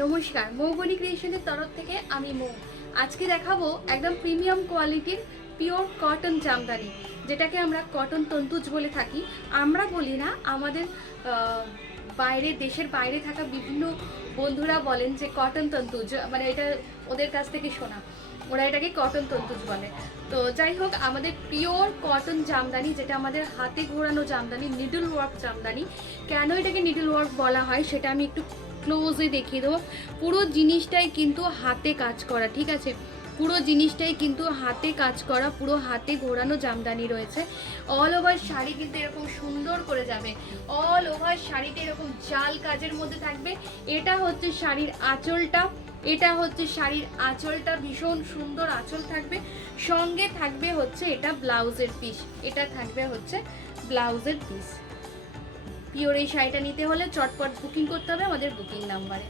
নমস্কার, মৌবনী ক্রিয়েশনের তরফ থেকে আমি মৌ। আজকে দেখাবো একদম প্রিমিয়াম কোয়ালিটির পিওর কটন জামদানি, যেটাকে আমরা কটন তন্তুজ বলে থাকি। আমরা বলি না, আমাদের বাইরে, দেশের বাইরে থাকা বিভিন্ন বন্ধুরা বলেন যে কটন তন্তুজ, মানে এটা ওদের কাছ থেকে শোনা, ওরা এটাকে কটন তন্তুজ বলে। তো যাই হোক, আমাদের পিওর কটন জামদানি, যেটা আমাদের হাতে ঘোরানো জামদানি, নিডল ওয়ার্ক জামদানি। কেন এটাকে নিডল ওয়ার্ক বলা হয় সেটা আমি একটু ক্লোজে দেখিয়ে দেবো। পুরো জিনিসটাই কিন্তু হাতে কাজ করা, ঠিক আছে? পুরো জিনিসটাই কিন্তু হাতে কাজ করা, পুরো হাতে ঘোরানো জামদানি রয়েছে। অল ওভার শাড়ি কিন্তু এরকম সুন্দর করে যাবে, অল ওভার শাড়িটা এরকম জাল কাজের মধ্যে থাকবে। এটা হচ্ছে শাড়ির আঁচলটা, এটা হচ্ছে শাড়ির আঁচলটা, ভীষণ সুন্দর আঁচল থাকবে। সঙ্গে থাকবে হচ্ছে এটা ব্লাউজের পিস, এটা থাকবে হচ্ছে ব্লাউজের পিস। পিওর এই শাড়িটা নিতে হলে চটপট বুকিং করতে হবে আমাদের বুকিং নাম্বারে।